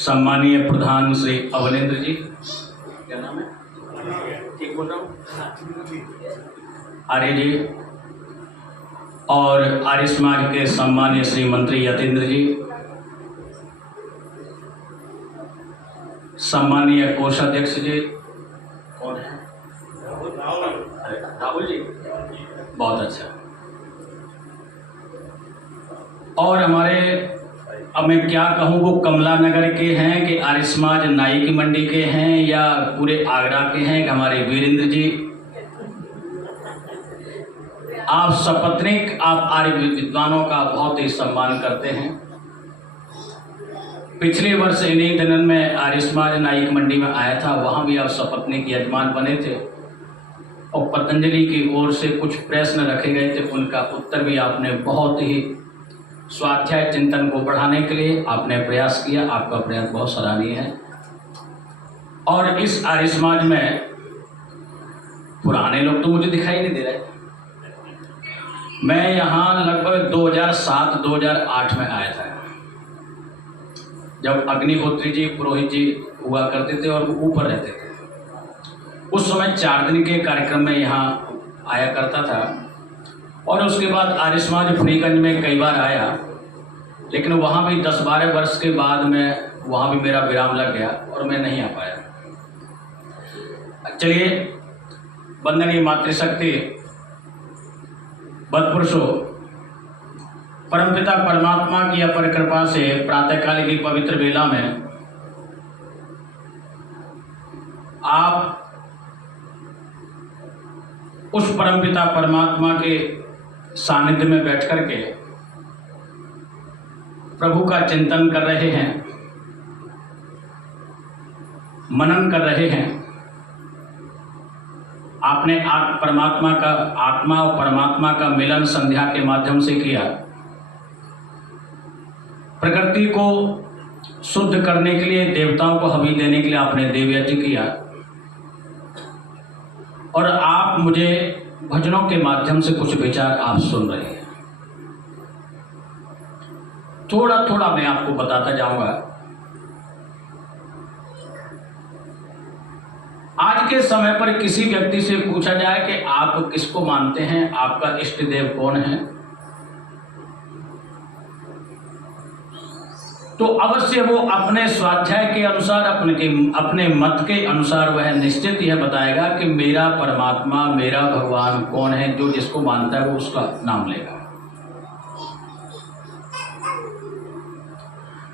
सम्मानीय प्रधान श्री अवलेंद्र जी, क्या नाम है, ठीक बोल रहा हूँ, आर्य जी, और आर्य समाज के सम्मानीय श्री मंत्री यतेंद्र जी, सम्मानीय कोषाध्यक्ष जी, कौन है, राहुल जी, बहुत अच्छा, और हमारे, अब मैं क्या कहूँ, वो कमला नगर के हैं कि आर्य समाज नाई की मंडी के हैं या पूरे आगरा के हैं, हमारे वीरेंद्र जी, आप सपत्नीक, आप आर्य विद्वानों का बहुत ही सम्मान करते हैं। पिछले वर्ष इन्हीं दिनों में आर्य समाज नाई की मंडी में आया था, वहाँ भी आप सपत्नीक यजमान बने थे और पतंजलि की ओर से कुछ प्रश्न रखे गए थे, उनका उत्तर भी आपने बहुत ही स्वाध्याय चिंतन को बढ़ाने के लिए आपने प्रयास किया, आपका प्रयास बहुत सराहनीय है। और इस आर्य समाज में पुराने लोग तो मुझे दिखाई नहीं दे रहे। मैं यहाँ लगभग 2007-2008 में आया था, जब अग्निहोत्री जी, पुरोहित जी हुआ करते थे और वो ऊपर रहते थे। उस समय 4 दिन के कार्यक्रम में यहाँ आया करता था और उसके बाद आर्य समाज फरीगंज में कई बार आया, लेकिन वहाँ भी 10-12 वर्ष के बाद में वहाँ भी मेरा विराम लग गया और मैं नहीं आ पाया। चलिए, वंदनीय मातृशक्ति, बदपुरुषों, परमपिता परमात्मा की अपर कृपा से प्रातःकाल की पवित्र बेला में आप उस परमपिता परमात्मा के सानिध्य में बैठ कर के प्रभु का चिंतन कर रहे हैं, मनन कर रहे हैं। आपने परमात्मा का, आत्मा और परमात्मा का मिलन संध्या के माध्यम से किया। प्रकृति को शुद्ध करने के लिए, देवताओं को हवि देने के लिए आपने देवयज्ञ किया और आप मुझे भजनों के माध्यम से कुछ विचार आप सुन रहे हैं। थोड़ा थोड़ा मैं आपको बताता जाऊंगा। आज के समय पर किसी व्यक्ति से पूछा जाए कि आप किसको मानते हैं, आपका इष्ट देव कौन है, तो अवश्य वो अपने स्वाध्याय के अनुसार, अपने मत के अनुसार वह निश्चित यह बताएगा कि मेरा परमात्मा, मेरा भगवान कौन है। जो जिसको मानता है वो उसका नाम लेगा।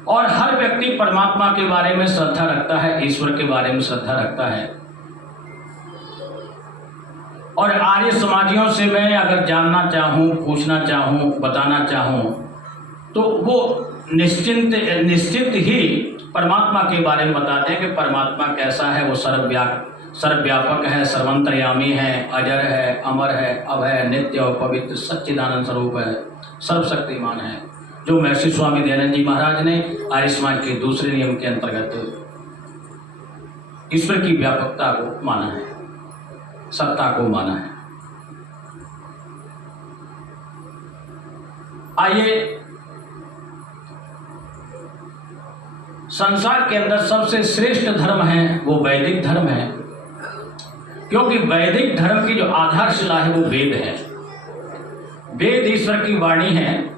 और हर व्यक्ति परमात्मा के बारे में श्रद्धा रखता है, ईश्वर के बारे में श्रद्धा रखता है। और आर्य समाजियों से मैं अगर जानना चाहूँ, पूछना चाहूँ, बताना चाहूँ, तो वो निश्चित ही परमात्मा के बारे में बताते हैं कि परमात्मा कैसा है। वो सर्वव्यापक है, सर्वंतर्यामी है, अजर है, अमर है, अभय, नित्य और पवित्र सच्चिदानंद स्वरूप है, सर्वशक्तिमान है। जो महर्षि स्वामी दयानंद जी महाराज ने आर्य समाज के दूसरे नियम के अंतर्गत ईश्वर की व्यापकता को माना है, सत्ता को माना है। आइए, संसार के अंदर सबसे श्रेष्ठ धर्म है वो वैदिक धर्म है, क्योंकि वैदिक धर्म की जो आधारशिला है वो वेद है। वेद ईश्वर की वाणी है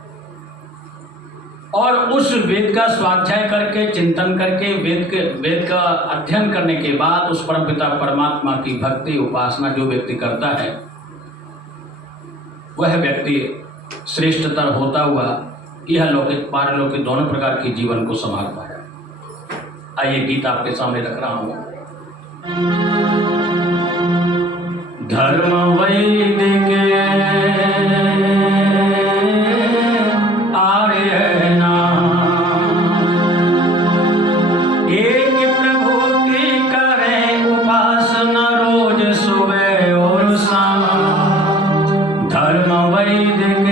और उस वेद का स्वाध्याय करके, चिंतन करके, वेद का अध्ययन करने के बाद उस परमपिता परमात्मा की भक्ति, उपासना जो व्यक्ति करता है, वह व्यक्ति श्रेष्ठतर होता हुआ यह लौकिक पारलौकिक दोनों प्रकार के जीवन को संभालता है। आइए, गीत आपके सामने रख रहा हूं। धर्म वैदिक आर्य नाम, एक प्रभु की करें उपासना रोज सुबह और शाम। धर्म वैदिक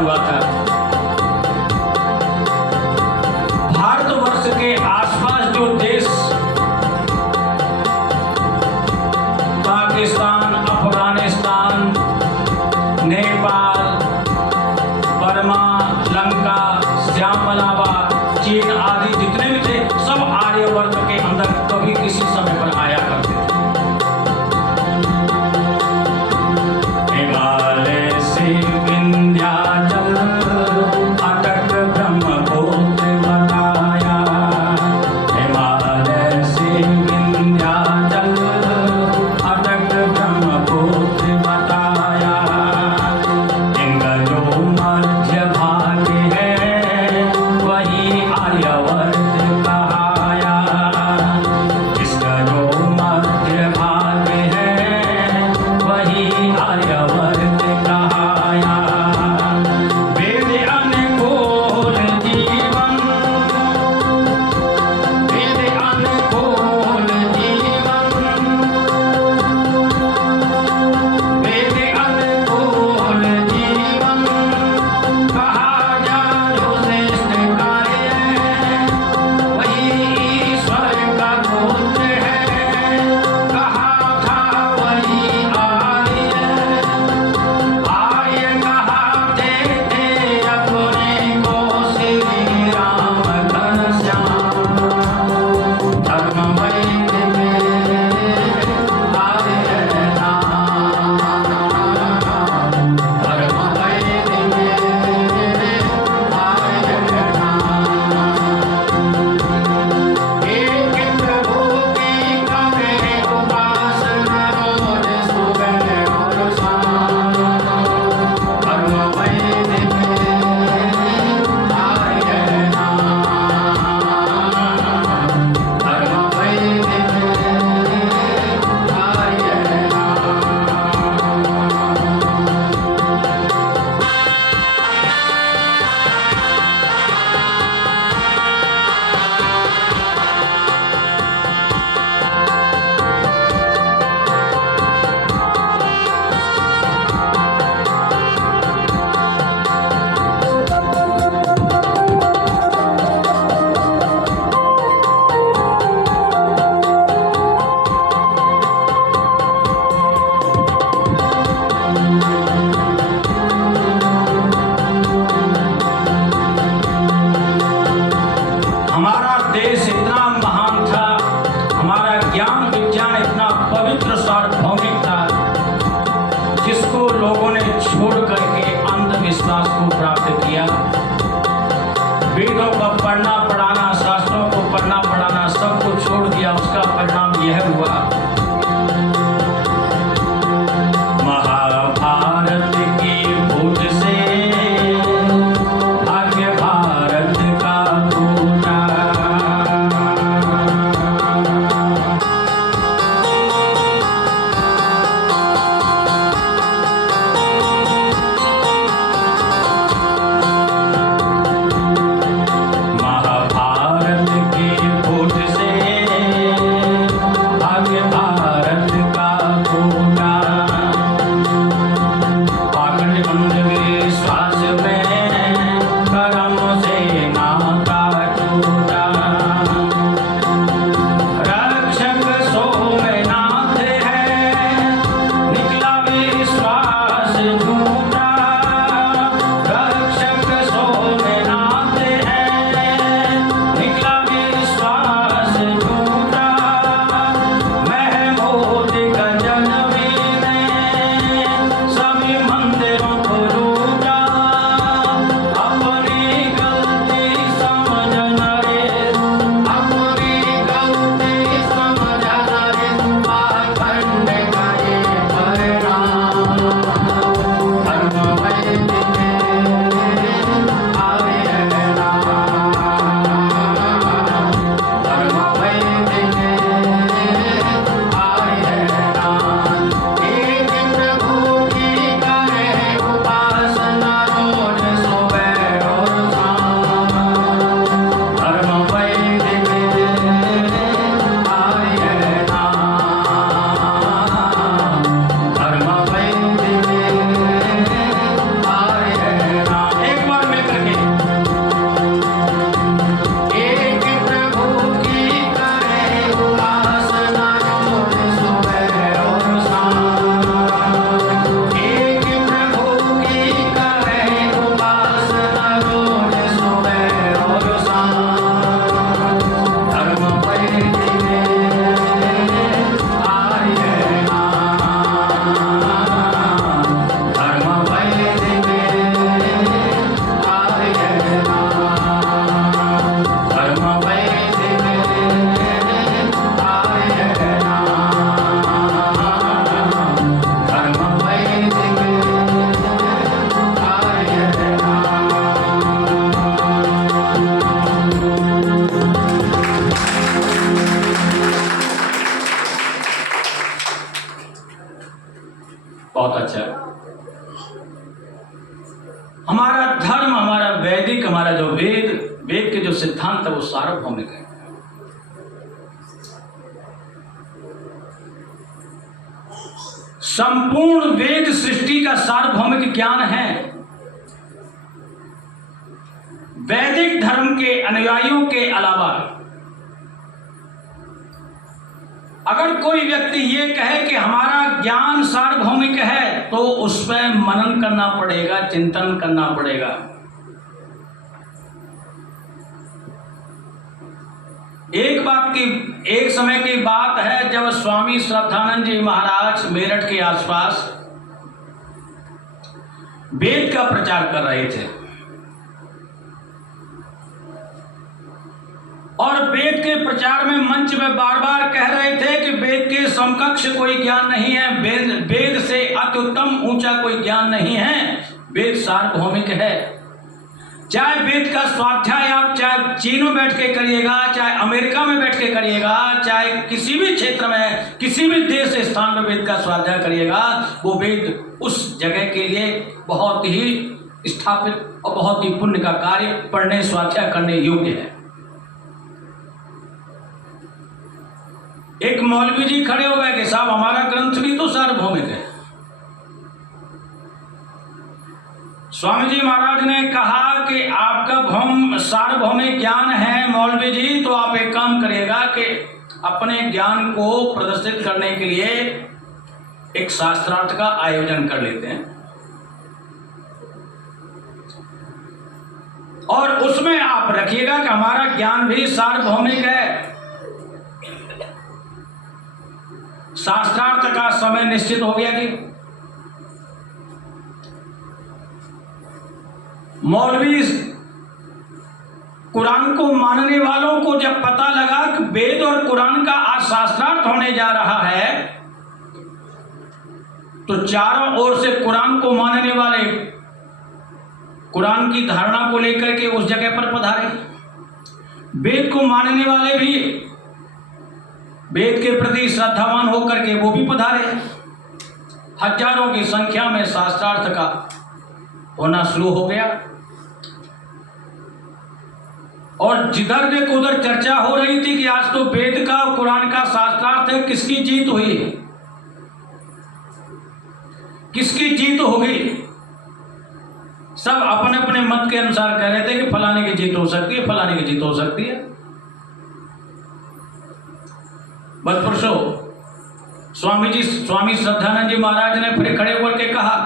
हुआ था। भारतवर्ष के आसपास जो देश पाकिस्तान, अफगानिस्तान, नेपाल, बर्मा, लंका, श्यामलावा, चीन आदि जितने भी थे सब आर्यवर्त के अंदर कभी किसी समय पर आया करते थे। हिमालय से विंध्याचल अटक ब्रह्मपुत्र बताया, हिमालय से विंध्याचल अटक ब्रह्मपुत्र बताया। इनका जो मध्य भाग है वही आर्यवर्त कहाया, इसका जो मध्य भाग है वही आर्यवर्त कहाया। वेद अनुकूल जीवन, वेद अनुकूल जीवन, वेद अनुकूल जीवन कहा जा जो श्रेष्ठ कार्य है वही ईश्वर का गोत्र है। कहा था वही आर्य, आर्य कहाते थे अपने को श्री राम घनश्याम। धर्म वैद में आर्य नाम, धर्म वैद में आर्य नाम। एक प्रभु की करे उपासना रोज सुबह और शाम। धर्म वैद में आर्य नाम, धर्म वैद में आर्य नाम। हमारा देश इतना महान था, हमारा ज्ञान विज्ञान इतना पवित्र सार्वभौमिक था, जिसको लोगों ने छोड़ करके अंधविश्वास को प्राप्त किया। वेदों को पढ़ना पढ़ाना, शास्त्रों को पढ़ना पढ़ाना सबको छोड़ दिया। उसका परिणाम यह हुआ, महाभारत की भूत से भाग्य भारत का टूटा। बहुत अच्छा। हमारा धर्म, हमारा वैदिक, हमारा जो वेद के जो सिद्धांत है वो सार्वभौमिक है। संपूर्ण वेद सृष्टि का सार्वभौमिक ज्ञान है। वैदिक धर्म के अनुयायियों के अलावा अगर कोई व्यक्ति ये कहे कि हमारा ज्ञान सार्वभौमिक है, तो उस पर मनन करना पड़ेगा, चिंतन करना पड़ेगा। एक समय की बात है जब स्वामी श्रद्धानंद जी महाराज मेरठ के आसपास वेद का प्रचार कर रहे थे और वेद के प्रचार में मंच में बार बार कह रहे थे कि वेद के समकक्ष कोई ज्ञान नहीं है, वेद से अत्युत्तम ऊंचा कोई ज्ञान नहीं है, वेद सार्वभौमिक है। चाहे वेद का स्वाध्याय आप चाहे चीन में बैठ के करिएगा, चाहे अमेरिका में बैठ के करिएगा, चाहे किसी भी क्षेत्र में किसी भी देश स्थान में वेद का स्वाध्याय करिएगा, वो वेद उस जगह के लिए बहुत ही स्थापित और बहुत ही पुण्य का कार्य, पढ़ने स्वाध्याय करने योग्य है। एक मौलवी जी खड़े हो गए कि साहब हमारा ग्रंथ भी तो सार्वभौमिक है। स्वामी जी महाराज ने कहा कि आपका सार्वभौमिक ज्ञान है मौलवी जी, तो आप एक काम करिएगा कि अपने ज्ञान को प्रदर्शित करने के लिए एक शास्त्रार्थ का आयोजन कर लेते हैं और उसमें आप रखिएगा कि हमारा ज्ञान भी सार्वभौमिक है। शास्त्रार्थ का समय निश्चित हो गया कि मौलवी कुरान को मानने वालों को जब पता लगा कि वेद और कुरान का आज शास्त्रार्थ होने जा रहा है, तो चारों ओर से कुरान को मानने वाले कुरान की धारणा को लेकर के उस जगह पर पधारे। वेद को मानने वाले भी वेद के प्रति श्रद्धावान होकर के वो भी पधारे। हजारों की संख्या में शास्त्रार्थ का होना शुरू हो गया और जिधर देखो उधर चर्चा हो रही थी कि आज तो वेद का और कुरान का शास्त्रार्थ है, किसकी जीत हुई, किसकी जीत होगी। सब अपने अपने मत के अनुसार कह रहे थे कि फलाने की जीत हो सकती है, फलाने की जीत हो सकती है। बदपुरुषों, स्वामी श्रद्धानंद जी महाराज ने फिर खड़े होकर के कहा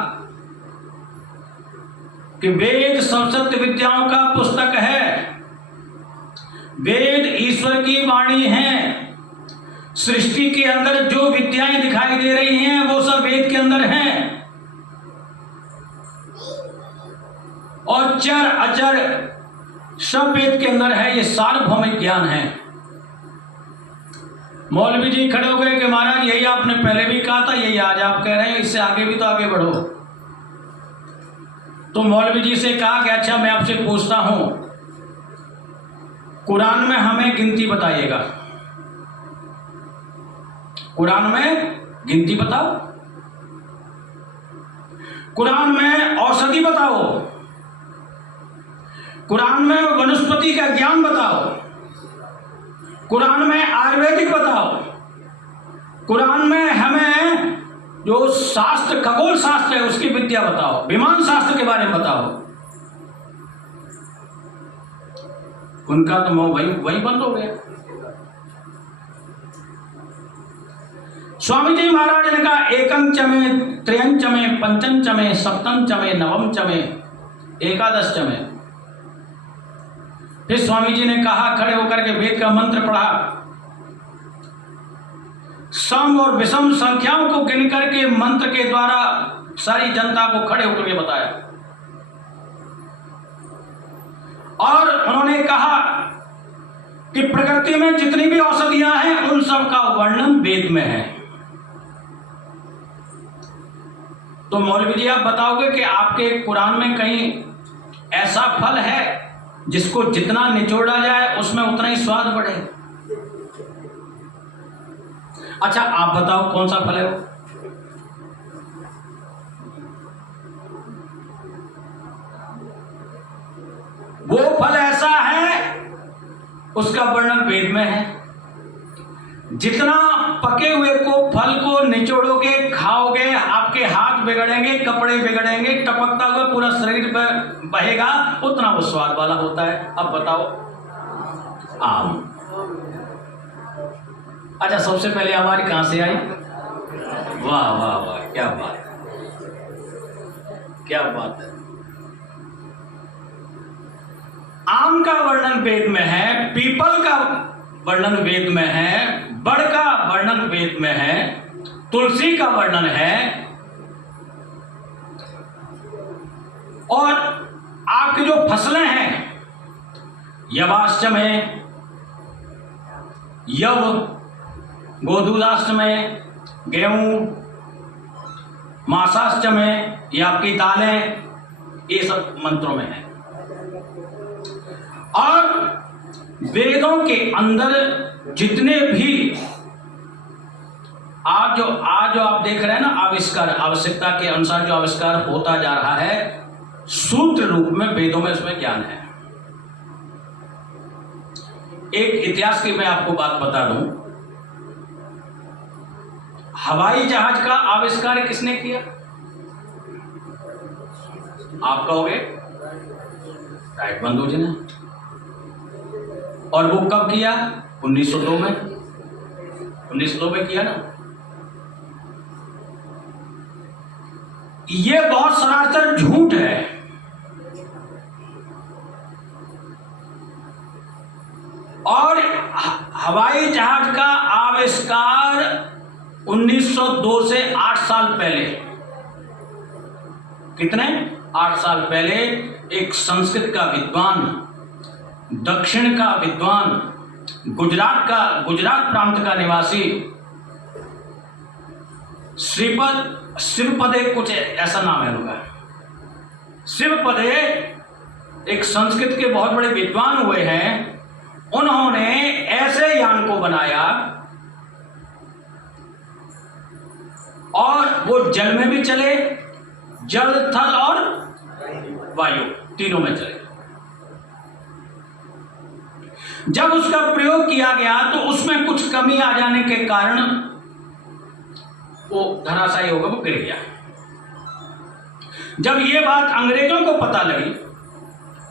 कि वेद सत्य विद्याओं का पुस्तक है, वेद ईश्वर की वाणी है। सृष्टि के अंदर जो विद्याएं दिखाई दे रही हैं वो सब वेद के अंदर हैं और चर अचर सब वेद के अंदर है। ये सार्वभौमिक ज्ञान है। मौलवी जी खड़े हो गए कि महाराज यही आपने पहले भी कहा था, यही आज आप कह रहे हैं, इससे आगे भी तो आगे बढ़ो। तो मौलवी जी से कहा कि अच्छा मैं आपसे पूछता हूं, कुरान में हमें गिनती बताइएगा, कुरान में गिनती बताओ, कुरान में औषधि बताओ, कुरान में वनस्पति का ज्ञान बताओ, कुरान में आयुर्वेदिक बताओ, कुरान में हमें जो शास्त्र खगोल शास्त्र है उसकी विद्या बताओ, विमान शास्त्र के बारे में बताओ। उनका तो मुंह वही बंद हो गया। स्वामी जी महाराज ने कहा एकं चमे त्रयं चमे पंचम चमे सप्तम चमे नवम चमे एकादश चमे। फिर स्वामी जी ने कहा खड़े होकर के वेद का मंत्र पढ़ा, सम और विषम संख्याओं को गिन करके मंत्र के द्वारा सारी जनता को खड़े होकर के बताया और उन्होंने कहा कि प्रकृति में जितनी भी औषधियां हैं उन सब का वर्णन वेद में है। तो मौलवी जी आप बताओगे कि आपके कुरान में कहीं ऐसा फल है जिसको जितना निचोड़ा जाए उसमें उतना ही स्वाद बढ़े? अच्छा आप बताओ कौन सा फल है वो? उसका वर्णन वेद में है। जितना पके हुए को फल को निचोड़ोगे, खाओगे, आपके हाथ बिगड़ेंगे, कपड़े बिगड़ेंगे, टपकता हुआ पूरा शरीर पर बहेगा, उतना वो स्वाद वाला होता है। अब बताओ आम। अच्छा, सबसे पहले हमारी कहां से आई? वाह वाह वाह, क्या बात है, क्या बात है। आम का वर्णन वेद में है, पीपल का वर्णन वेद में है, बड़ का वर्णन वेद में है, तुलसी का वर्णन है, और आपकी जो फसलें हैं, यवाष्टम है, यव, गोधूलाष्टम है, गेहूं, मासाष्टम है, ये आपकी दालें, ये सब मंत्रों में है। और वेदों के अंदर जितने भी आज जो आप देख रहे हैं ना, आविष्कार, आवश्यकता के अनुसार जो आविष्कार होता जा रहा है, सूत्र रूप में वेदों में इसमें ज्ञान है। एक इतिहास की मैं आपको बात बता दूं, हवाई जहाज का आविष्कार किसने किया? आप कहोगे राइट बंधु जी ने। और वो कब किया? 1902 में। 1902 में किया ना। ये बहुत सरासर झूठ है। और हवाई जहाज का आविष्कार 1902 से 8 साल पहले, कितने? 8 साल पहले एक संस्कृत का विद्वान, दक्षिण का विद्वान, गुजरात प्रांत का निवासी शिवपदे, कुछ ऐसा नाम है उनका, शिवपदे, एक संस्कृत के बहुत बड़े विद्वान हुए हैं। उन्होंने ऐसे यान को बनाया और वो जल में भी चले, जल, थल और वायु तीनों में चले। जब उसका प्रयोग किया गया तो उसमें कुछ कमी आ जाने के कारण वो धराशायी होगा, वो गिर गया। जब ये बात अंग्रेजों को पता लगी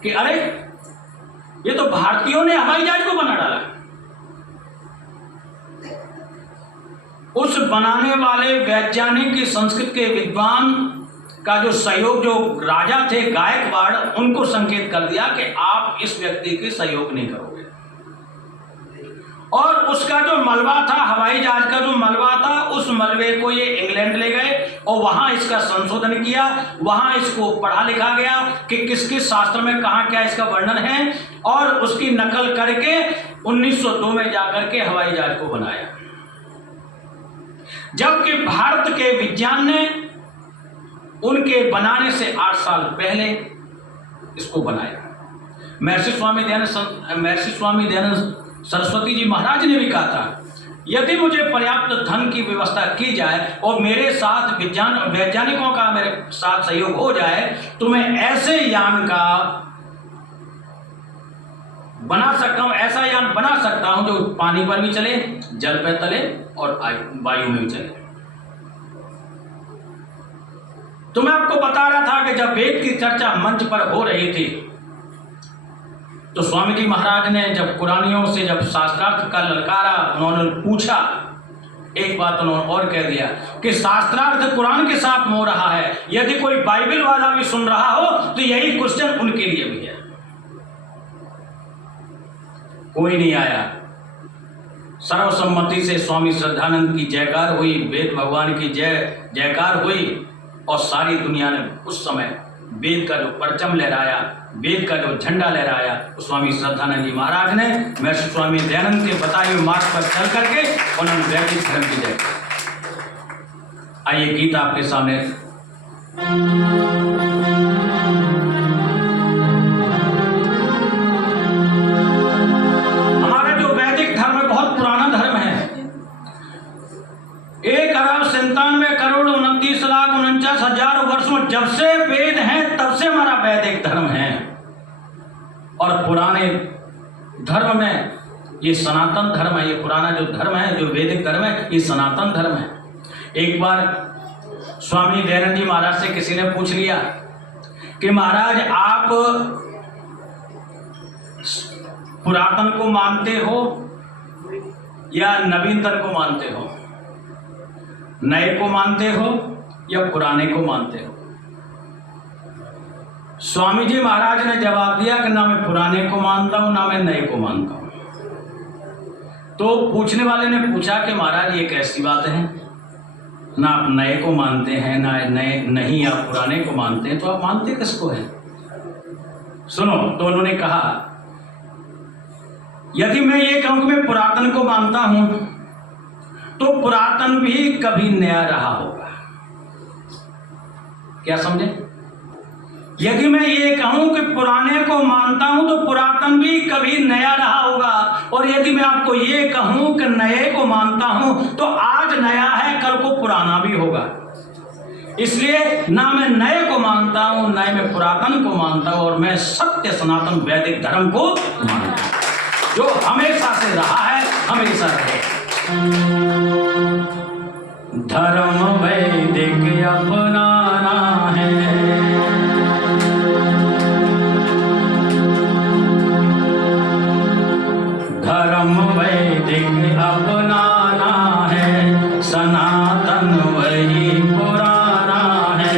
कि अरे ये तो भारतीयों ने हवाई जहाज को बना डाला, उस बनाने वाले वैज्ञानिक की, संस्कृत के विद्वान का जो सहयोग, जो राजा थे गायकवाड़, उनको संकेत कर दिया कि आप इस व्यक्ति की सहयोग नहीं करोगे। और उसका जो मलबा था, हवाई जहाज का जो मलबा था, उस मलबे को ये इंग्लैंड ले गए और वहां इसका संशोधन किया, वहां इसको पढ़ा लिखा गया कि किस किस शास्त्र में कहां क्या इसका वर्णन है, और उसकी नकल करके 1902 में जाकर के हवाई जहाज को बनाया। जबकि भारत के विज्ञान ने उनके बनाने से 8 साल पहले इसको बनाया। महर्षि स्वामी दयानंद सरस्वती जी महाराज ने भी कहा था, यदि मुझे पर्याप्त धन की व्यवस्था की जाए और मेरे साथ वैज्ञानिकों का मेरे साथ सहयोग हो जाए, तो मैं ऐसे यान का बना सकता हूं, ऐसा यान बना सकता हूं जो पानी पर भी चले, जल पर चले और वायु में भी चले। तो मैं आपको बता रहा था कि जब वेद की चर्चा मंच पर हो रही थी, तो स्वामी जी महाराज ने जब कुरानियों से जब शास्त्रार्थ का ललकारा उन्होंने पूछा, एक बात उन्होंने और कह दिया कि शास्त्रार्थ कुरान के साथ हो रहा है, यदि कोई बाइबल वाला भी सुन रहा हो तो यही क्वेश्चन उनके लिए भी है। कोई नहीं आया। सर्वसम्मति से स्वामी श्रद्धानंद की जयकार हुई, वेद भगवान की जयकार हुई, और सारी दुनिया ने उस समय वेद का जो परचम लहराया, वेद का जो झंडा लहराया, स्वामी श्रद्धानंद जी महाराज ने महर्षि स्वामी दयानंद के बताए हुए मार्ग पर चल करके उन्होंने वैदिक धर्म की जय। आइए गीत आपके सामने। हमारा जो वैदिक धर्म है बहुत पुराना धर्म है। 1,97,29,49,49,000 वर्षों जब से वेद हैं तब से हमारा वैदिक धर्म है। और पुराने धर्म में ये सनातन धर्म है, ये पुराना जो धर्म है, जो वैदिक धर्म है, ये सनातन धर्म है। एक बार स्वामी दयानंद जी महाराज से किसी ने पूछ लिया कि महाराज आप पुरातन को मानते हो या नवीनतम को मानते हो, नए को मानते हो या पुराने को मानते हो? स्वामी जी महाराज ने जवाब दिया कि ना मैं पुराने को मानता हूं ना मैं नए को मानता हूं। तो पूछने वाले ने पूछा कि महाराज ये कैसी बात है, ना आप नए को मानते हैं ना नए नहीं आप पुराने को मानते हैं, तो आप मानते किसको हैं? सुनो, तो उन्होंने कहा यदि मैं ये कहूं कि मैं पुरातन को मानता हूं तो पुरातन भी कभी नया रहा होगा। क्या समझे? यदि मैं ये कहूं कि पुराने को मानता हूं तो पुरातन भी कभी नया रहा होगा, और यदि मैं आपको ये कहूं कि नए को मानता हूं तो आज नया है कल को पुराना भी होगा। इसलिए ना मैं नए को मानता हूं ना मैं पुरातन को मानता हूं, और मैं सत्य सनातन वैदिक धर्म को मानता हूं जो हमेशा से रहा है, हमेशा रहे। धर्म वैदिक अपनाना है, धर्म वैदिक अपनाना है, सनातन वही पुराना है।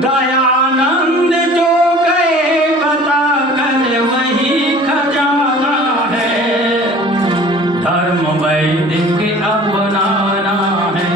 दयानंद जो गए बता कर वही खजाना है, धर्म वैदिक अपनाना है।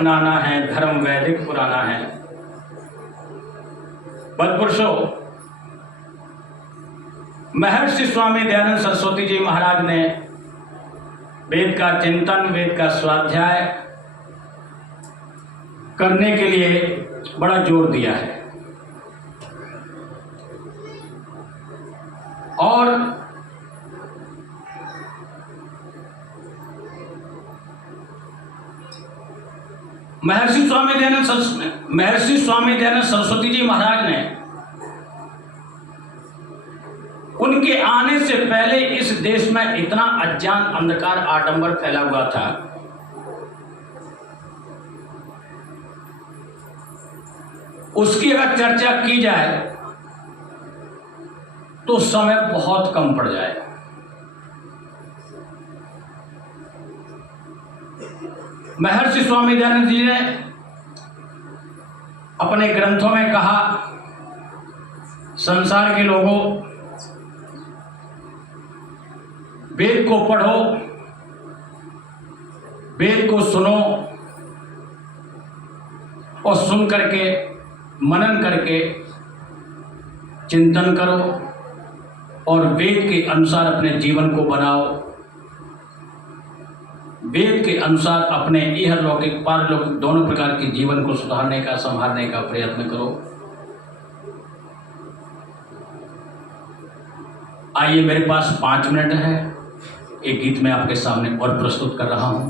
अपनाना है, धर्म वैदिक पुराना है। बलपुरुषों, महर्षि स्वामी दयानंद सरस्वती जी महाराज ने वेद का चिंतन, वेद का स्वाध्याय करने के लिए बड़ा जोर दिया है। और महर्षि स्वामी दयानंद सरस्वती जी महाराज ने उनके आने से पहले इस देश में इतना अज्ञान, अंधकार, आडंबर फैला हुआ था। उसकी अगर चर्चा की जाए तो समय बहुत कम पड़ जाएगा। महर्षि स्वामी दयानंद जी ने अपने ग्रंथों में कहा, संसार के लोगों, वेद को पढ़ो, वेद को सुनो और सुन करके मनन करके चिंतन करो और वेद के अनुसार अपने जीवन को बनाओ। वेद के अनुसार अपने इहलौकिक पारलौकिक दोनों प्रकार के जीवन को सुधारने का, संभालने का प्रयत्न करो। आइए, मेरे पास 5 मिनट है, एक गीत मैं आपके सामने और प्रस्तुत कर रहा हूं।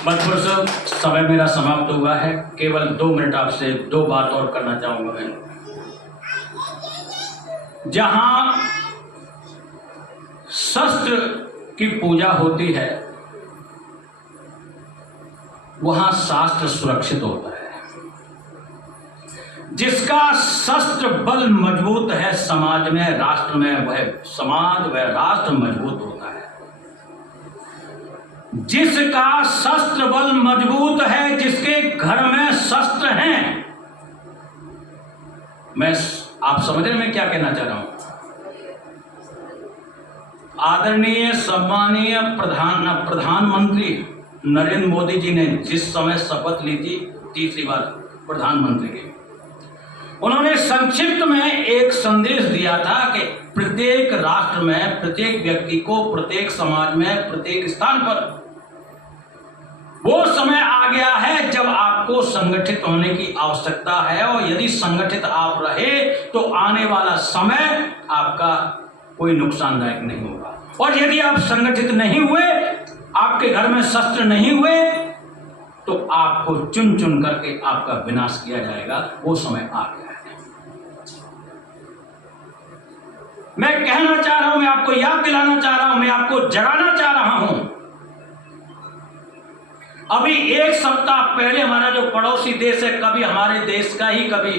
मजबूर साहब, समय मेरा समाप्त हुआ है। केवल 2 मिनट आपसे 2 बात और करना चाहूँगा मैं। जहाँ शस्त्र की पूजा होती है वहाँ शास्त्र सुरक्षित होता है। जिसका शस्त्र बल मजबूत है समाज में, राष्ट्र में, वह समाज वह राष्ट्र मजबूत होता है। जिसका शस्त्र बल मजबूत है, जिसके घर में शस्त्र हैं, मैं आप समझ रहे मैं क्या कहना चाह रहा हूं। आदरणीय सम्मानीय प्रधानमंत्री नरेंद्र मोदी जी ने जिस समय शपथ ली थी 3री बार प्रधानमंत्री की, उन्होंने संक्षिप्त में एक संदेश दिया था कि प्रत्येक राष्ट्र में, प्रत्येक व्यक्ति को, प्रत्येक समाज में, प्रत्येक स्थान पर वो समय आ गया है जब आपको संगठित होने की आवश्यकता है, और यदि संगठित आप रहे तो आने वाला समय आपका कोई नुकसानदायक नहीं होगा। और यदि आप संगठित नहीं हुए, आपके घर में शस्त्र नहीं हुए, तो आपको चुन चुन करके आपका विनाश किया जाएगा। वो समय आ गया है। मैं कहना चाह रहा हूं, मैं आपको याद दिलाना चाह रहा हूं, मैं आपको जगाना चाह रहा हूं। अभी 1 सप्ताह पहले हमारा जो पड़ोसी देश है, कभी हमारे देश का ही कभी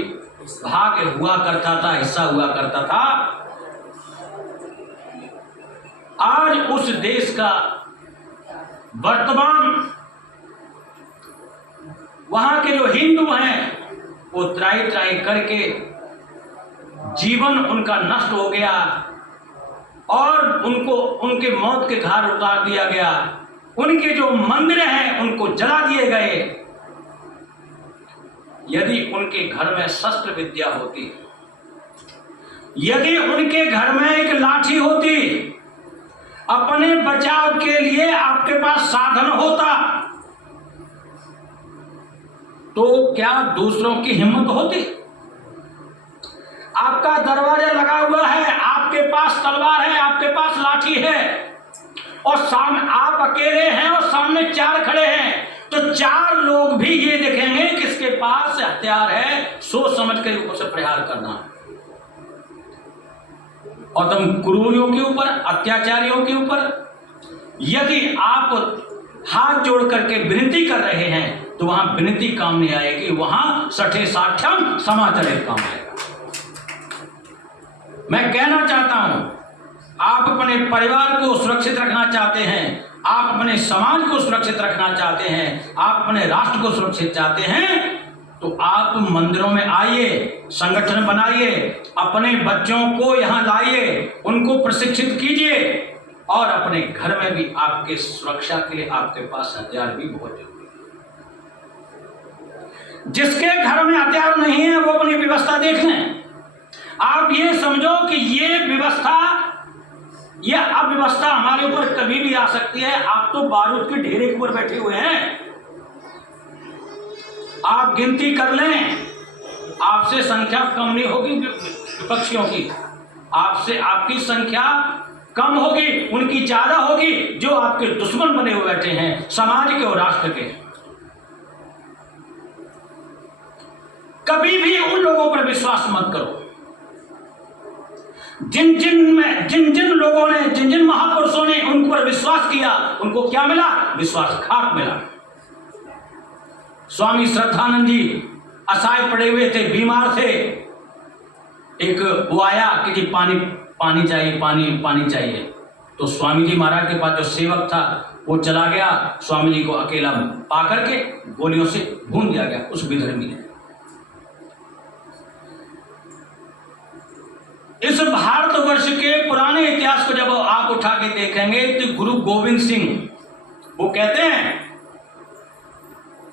भाग हुआ करता था, हिस्सा हुआ करता था, आज उस देश का वर्तमान वहां के जो हिंदू हैं वो त्राही त्राही करके जीवन उनका नष्ट हो गया और उनको उनके मौत के घाट उतार दिया गया। उनके जो मंदिर हैं उनको जला दिए गए। यदि उनके घर में शस्त्र विद्या होती, यदि उनके घर में एक लाठी होती, अपने बचाव के लिए आपके पास साधन होता, तो क्या दूसरों की हिम्मत होती? आपका दरवाजा लगा हुआ है, आपके पास तलवार है, आपके पास लाठी है, और सामने आप अकेले हैं और सामने 4 खड़े हैं, तो 4 लोग भी ये देखेंगे किसके पास हथियार है, सोच समझ कर उसे प्रहार करना है। और तुम क्रूरियों के ऊपर, अत्याचारियों के ऊपर यदि आप हाथ जोड़ करके विनती कर रहे हैं, तो वहां विनती काम नहीं आएगी, वहां सठे साठ्यम समाचरित काम आएगा। मैं कहना चाहता हूं, आप अपने परिवार को सुरक्षित रखना चाहते हैं, आप अपने समाज को सुरक्षित रखना चाहते हैं, आप अपने राष्ट्र को सुरक्षित चाहते हैं, तो आप मंदिरों में आइए, संगठन बनाइए, अपने बच्चों को यहाँ लाइए, उनको प्रशिक्षित कीजिए, और अपने घर में भी आपके सुरक्षा के लिए आपके पास हथियार भी बहुत जरूरी है। जिसके घर में हथियार नहीं है वो अपनी व्यवस्था देख लें। आप ये समझो कि ये व्यवस्था, ये अव्यवस्था हमारे ऊपर कभी भी आ सकती है। आप तो बारूद के ढेरे के ऊपर बैठे हुए हैं, आप गिनती कर लें, आपसे संख्या कम नहीं होगी विपक्षियों की, आपसे आपकी संख्या कम होगी, उनकी ज्यादा होगी जो आपके दुश्मन बने हुए बैठे हैं समाज के और राष्ट्र के। कभी भी उन लोगों पर विश्वास मत करो। जिन जिन लोगों ने, जिन महापुरुषों ने उन पर विश्वास किया, उनको क्या मिला? विश्वासघात मिला। स्वामी श्रद्धानंद जी असहाय पड़े हुए थे, बीमार थे। एक वो आया कि जी पानी चाहिए, पानी चाहिए। तो स्वामी जी महाराज के पास जो सेवक था वो चला गया, स्वामी जी को अकेला पा करके गोलियों से भून दिया गया उस विधर्मी ने। इस भारतवर्ष के पुराने इतिहास को जब आप उठा के देखेंगे तो गुरु गोविंद सिंह वो कहते हैं,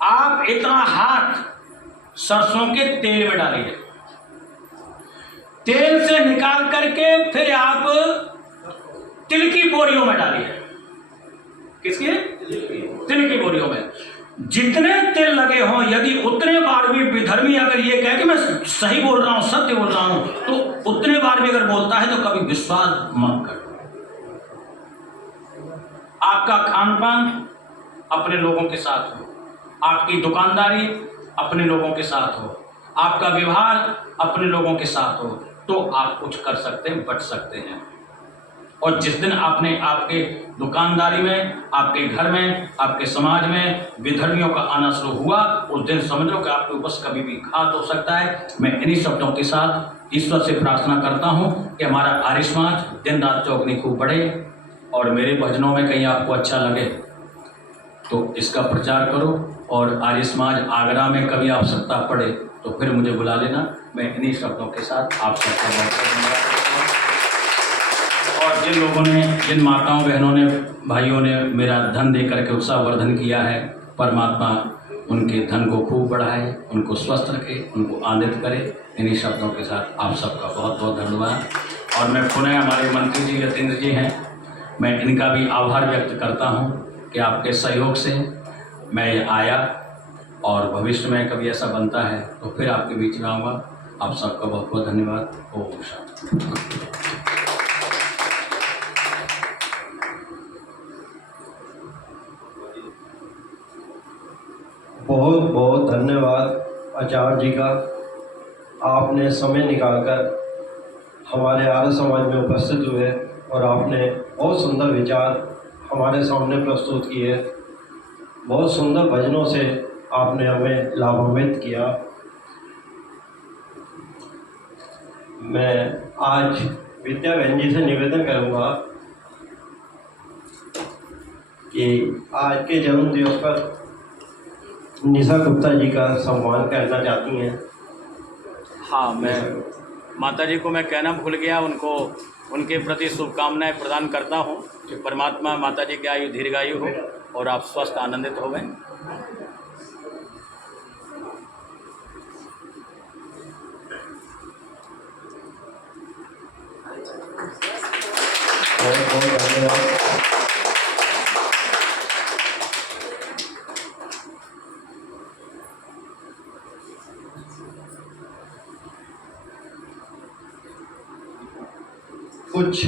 आप इतना हाथ सरसों के तेल में डालिए, तेल से निकाल करके फिर आप तिल की बोरियों में डालिए। किसकी? तिल की बोरियों में। जितने तिल लगे हों, यदि उतने बार भी विधर्मी अगर ये कहे कि मैं सही बोल रहा हूं, सत्य बोल रहा हूं, तो उतने बार भी अगर बोलता है तो कभी विश्वास मत करो। आपका खान पान अपने लोगों के साथ हो, आपकी दुकानदारी अपने लोगों के साथ हो, आपका व्यवहार अपने लोगों के साथ हो, तो आप कुछ कर सकते हैं, बच सकते हैं। और जिस दिन आपने आपके दुकानदारी में, आपके घर में, आपके समाज में विधर्मियों का आना शुरू हुआ, उस दिन समझ लो कि आपके ऊपर कभी भी घात हो सकता है। मैं इन्हीं शब्दों के साथ ईश्वर से प्रार्थना करता हूँ कि हमारा आर्य समाज दिन रात चौगनी खूब बढ़े, और मेरे भजनों में कहीं आपको अच्छा लगे तो इसका प्रचार करो। और आर्य समाज आगरा में कभी आवश्यकता पड़े तो फिर मुझे बुला लेना। मैं इन्हीं शब्दों के साथ आप सबका बहुत धन्यवाद करता हूँ। और जिन लोगों ने, जिन माताओं बहनों ने, भाइयों ने मेरा धन दे करके उत्साहवर्धन किया है, परमात्मा उनके धन को खूब बढ़ाए, उनको स्वस्थ रखे, उनको आनंदित करे। इन्हीं शब्दों के साथ आप सबका बहुत बहुत धन्यवाद। और मैं पुनः हमारे मंत्री जी यतीन्द्र जी हैं, मैं इनका भी आभार व्यक्त करता हूँ कि आपके सहयोग से मैं आया, और भविष्य में कभी ऐसा बनता है तो फिर आपके बीच में आऊँगा। आप सबका बहुत बहुत धन्यवाद। ओम शांति। बहुत बहुत धन्यवाद आचार्य जी का, आपने समय निकालकर हमारे आर्य समाज में उपस्थित हुए और आपने बहुत सुंदर विचार हमारे सामने प्रस्तुत किए। बहुत सुंदर भजनों से आपने हमें लाभान्वित किया। मैं आज विद्या बहन जी से निवेदन करूंगा कि आज के जन्म दिवस पर निशा गुप्ता जी का सम्मान करना चाहती हैं। हाँ, मैं माता जी को मैं कहना भूल गया, उनको उनके प्रति शुभकामनाएं प्रदान करता हूँ कि परमात्मा माता जी की आयु दीर्घायु हो और आप स्वस्थ आनंदित होवें। बहुत बहुत धन्यवाद। कुछ